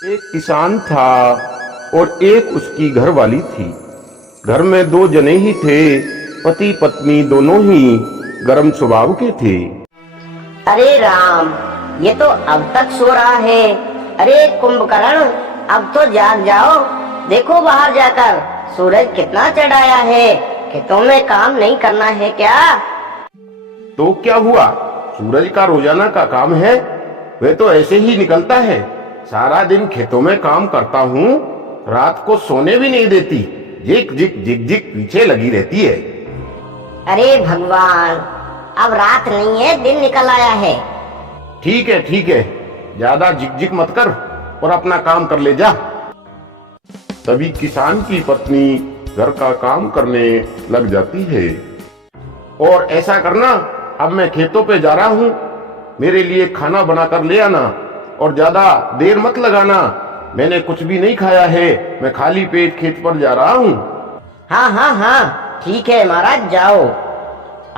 एक किसान था और एक उसकी घरवाली थी। घर में दो जने ही थे। पति पत्नी दोनों ही गर्म स्वभाव के थे। अरे राम, ये तो अब तक सो रहा है। अरे कुंभकर्ण, अब तो जाग जाओ। देखो बाहर जाकर सूरज कितना चढ़ाया है। खेतों में काम नहीं करना है क्या? तो क्या हुआ? सूरज का रोजाना का काम है। वह तो ऐसे ही निकलता है। सारा दिन खेतों में काम करता हूँ, रात को सोने भी नहीं देती। जिक जिक जिक जिक पीछे लगी रहती है। अरे भगवान, अब रात नहीं है, दिन निकल आया है। ठीक है ठीक है, ज्यादा जिक जिक मत कर और अपना काम कर ले जा। तभी किसान की पत्नी घर का काम करने लग जाती है। और ऐसा करना, अब मैं खेतों पे जा रहा हूँ, मेरे लिए खाना बनाकर ले आना और ज्यादा देर मत लगाना। मैंने कुछ भी नहीं खाया है, मैं खाली पेट खेत पर जा रहा हूँ। हाँ हाँ हाँ, ठीक है महाराज, जाओ।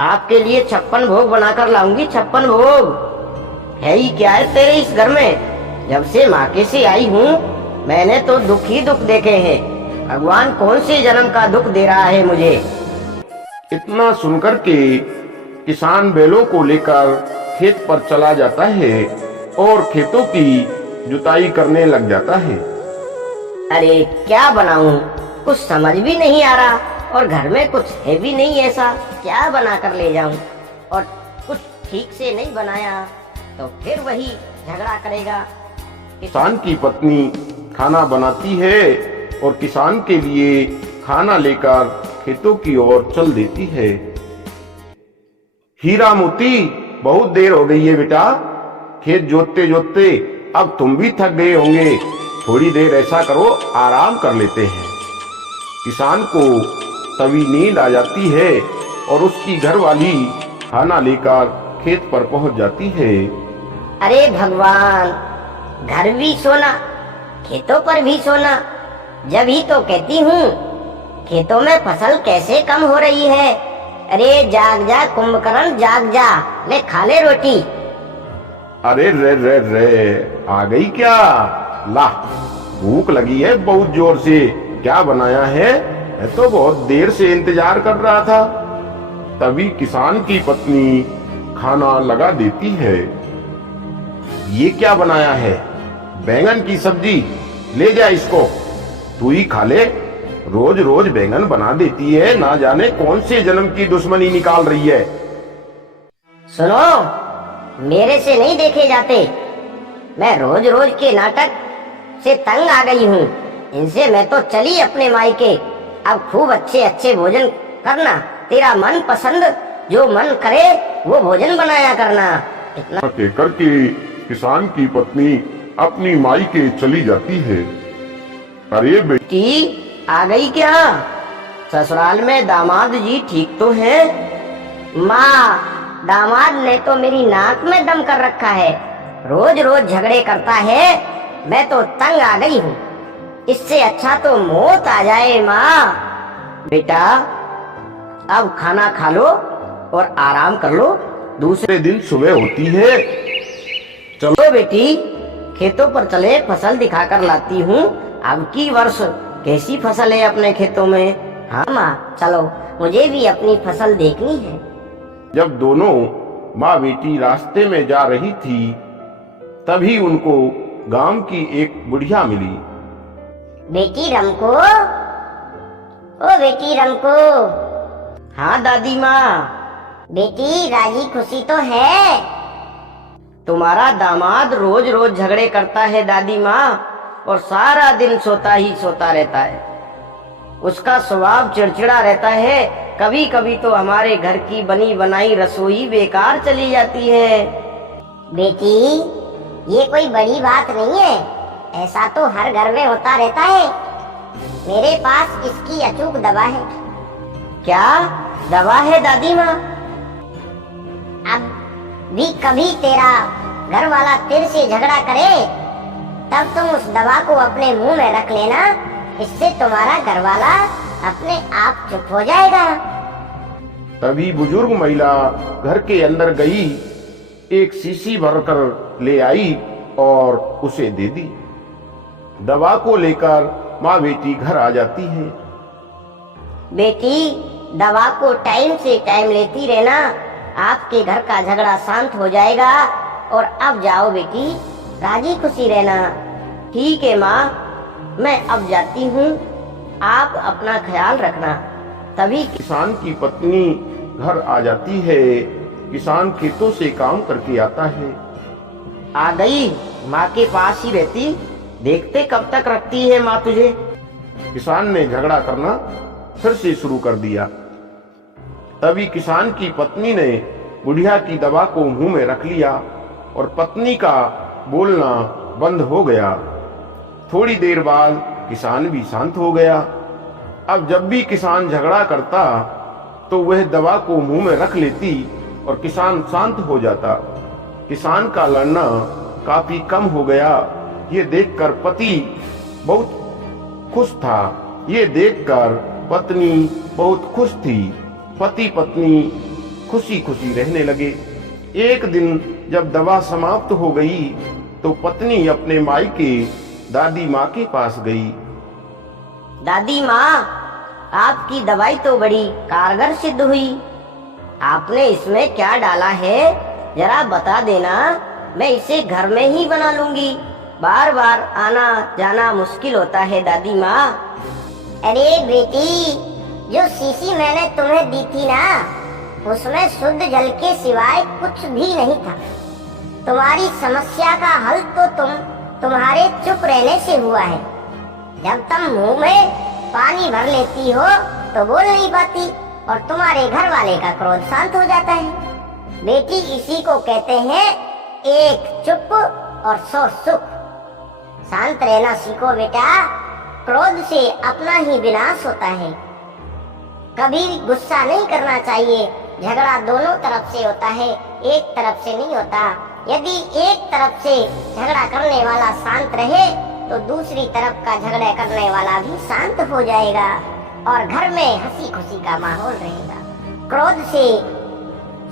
आपके लिए 56 भोग बनाकर लाऊंगी। 56 भोग है ही क्या है तेरे इस घर में? जब से माके से आई हूँ मैंने तो दुख ही दुख देखे हैं। भगवान कौन से जन्म का दुख दे रहा है मुझे? इतना सुनकर के किसान बैलों को लेकर खेत पर चला जाता है और खेतों की जुताई करने लग जाता है। अरे क्या बनाऊं, कुछ समझ भी नहीं आ रहा। और घर में कुछ है भी नहीं ऐसा, क्या बना कर ले जाऊं? और कुछ ठीक से नहीं बनाया तो फिर वही झगड़ा करेगा। किसान की पत्नी खाना बनाती है और किसान के लिए खाना लेकर खेतों की ओर चल देती है। हीरा मोती, बहुत देर हो गई है बेटा। खेत जोतते जोतते अब तुम भी थक गए होंगे। थोड़ी देर ऐसा करो, आराम कर लेते हैं। किसान को तभी नींद आ जाती है और उसकी घरवाली खाना लेकर खेत पर पहुंच जाती है। अरे भगवान, घर भी सोना, खेतों पर भी सोना। जब ही तो कहती हूँ खेतों में फसल कैसे कम हो रही है। अरे जाग जा कुंभकर्ण, जाग जा, ले खा ले रोटी। अरे रे रे रे, आ गई क्या? ला, भूख लगी है बहुत जोर से। क्या बनाया है? मैं तो बहुत देर से इंतजार कर रहा था। तभी किसान की पत्नी खाना लगा देती है। ये क्या बनाया है? बैंगन की सब्जी। ले जा इसको, तू ही खा ले। रोज रोज बैंगन बना देती है, ना जाने कौन से जन्म की दुश्मनी निकाल रही है। सुनो, मेरे से नहीं देखे जाते। मैं रोज रोज के नाटक से तंग आ गई हूँ। इनसे मैं तो चली अपने मायके। अब खूब अच्छे अच्छे भोजन करना, तेरा मन पसंद जो मन करे वो भोजन बनाया करना। इतना कहकर के किसान की पत्नी अपनी मायके चली जाती है। अरे बेटी, आ गई क्या? ससुराल में दामाद जी ठीक तो हैं? माँ, दामाद ने तो मेरी नाक में दम कर रखा है। रोज रोज झगड़े करता है, मैं तो तंग आ गई हूँ। इससे अच्छा तो मौत आ जाए। माँ बेटा, अब खाना खा लो और आराम कर लो। दूसरे दिन सुबह होती है। चलो बेटी, खेतों पर चले, फसल दिखाकर लाती हूँ। अब की वर्ष कैसी फसल है अपने खेतों में? हाँ माँ, चलो, मुझे भी अपनी फसल देखनी है। जब दोनों माँ बेटी रास्ते में जा रही थी, तभी उनको गांव की एक बुढ़िया मिली। बेटी रमको, ओ बेटी रमको। हाँ दादी माँ। बेटी, राजी खुशी तो है? तुम्हारा दामाद रोज रोज झगड़े करता है दादी माँ, और सारा दिन सोता ही सोता रहता है। उसका स्वभाव चिड़चिड़ा रहता है। कभी कभी तो हमारे घर की बनी बनाई रसोई बेकार चली जाती है। बेटी, ये कोई बड़ी बात नहीं है, ऐसा तो हर घर में होता रहता है। मेरे पास इसकी अचूक दवा है। क्या दवा है दादी माँ? अब भी कभी तेरा घर वाला तेरे से झगड़ा करे तब तुम उस दवा को अपने मुंह में रख लेना। इससे तुम्हारा घर वाला अपने आप चुप हो जाएगा। तभी बुजुर्ग महिला घर के अंदर गई, एक शीशी भरकर ले आई और उसे दे दी। दवा को लेकर माँ बेटी घर आ जाती है। बेटी, दवा को टाइम से टाइम लेती रहना, आपके घर का झगड़ा शांत हो जाएगा। और अब जाओ बेटी, राजी खुशी रहना। ठीक है माँ, मैं अब जाती हूँ, आप अपना ख्याल रखना। तभी किसान की पत्नी घर आ जाती है। किसान खेतों से काम करके आता है। आ गई, माँ के पास ही रहती, देखते कब तक रखती है माँ तुझे। किसान ने झगड़ा करना फिर से शुरू कर दिया। तभी किसान की पत्नी ने बुढ़िया की दवा को मुंह में रख लिया और पत्नी का बोलना बंद हो गया। थोड़ी देर बाद किसान भी शांत हो गया। अब जब भी किसान झगड़ा करता तो वह दवा को मुंह में रख लेती और किसान शांत हो जाता। किसान का लड़ना काफी कम हो गया। ये देखकर पति बहुत खुश था। ये देखकर पत्नी बहुत खुश थी। पति पत्नी खुशी खुशी रहने लगे। एक दिन जब दवा समाप्त हो गई तो पत्नी अपने मायके दादी माँ के पास गई। दादी माँ, आपकी दवाई तो बड़ी कारगर सिद्ध हुई। आपने इसमें क्या डाला है, जरा बता देना, मैं इसे घर में ही बना लूंगी। बार बार आना जाना मुश्किल होता है दादी माँ। अरे बेटी, जो शीशी मैंने तुम्हें दी थी ना, उसमें शुद्ध जल के सिवाय कुछ भी नहीं था। तुम्हारी समस्या का हल तो तुम्हारे चुप रहने से हुआ है। जब तुम मुंह में पानी भर लेती हो तो बोल नहीं पाती और तुम्हारे घर वाले का क्रोध शांत हो जाता है। बेटी, इसी को कहते हैं एक चुप और 100 सुख। शांत रहना सीखो बेटा, क्रोध से अपना ही विनाश होता है। कभी गुस्सा नहीं करना चाहिए। झगड़ा दोनों तरफ से होता है, एक तरफ से नहीं होता। यदि एक तरफ से झगड़ा करने वाला शांत रहे तो दूसरी तरफ का झगड़ा करने वाला भी शांत हो जाएगा और घर में हंसी खुशी का माहौल रहेगा। क्रोध से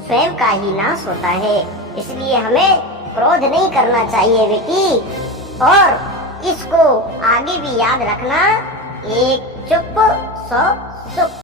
स्वयं का ही नाश होता है, इसलिए हमें क्रोध नहीं करना चाहिए बेटी। और इसको आगे भी याद रखना, एक चुप 100 सुख।